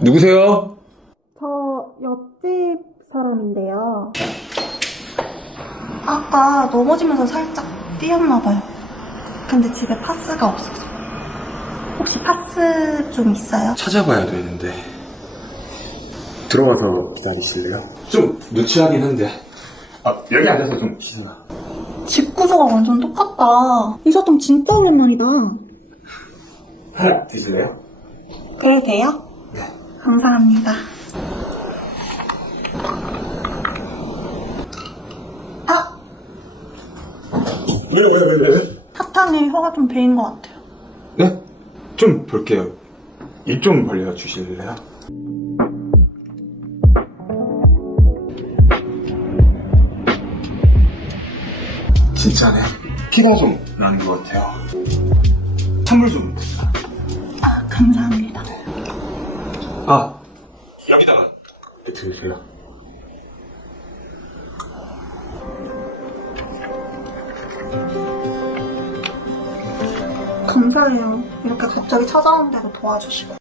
누구세요? 저 옆집 사람인데요. 아까 넘어지면서 살짝 뛰었나봐요. 근데 집에 파스가 없어서. 혹시 파스 좀 있어요? 찾아봐야 되는데. 들어와서 기다리실래요? 좀 누추하긴 한데. 아, 여기 앉아서 좀 쉬잖아. 집 구조가 완전 똑같다. 이 사람 진짜 오랜만이다. 하나 드실래요? 그래도 돼요? 네. 감사합니다. 아! 사탄에 혀가 좀 베인 것 같아요. 네? 좀 볼게요. 입 좀 벌려 주실래요? 진짜네. 피가 좀 나는 것 같아요. 찬물 좀 드세요. 아, 감사합니다. 아, 여기다가 드세요. 감사해요. 이렇게 갑자기 찾아오는데도 도와주시고.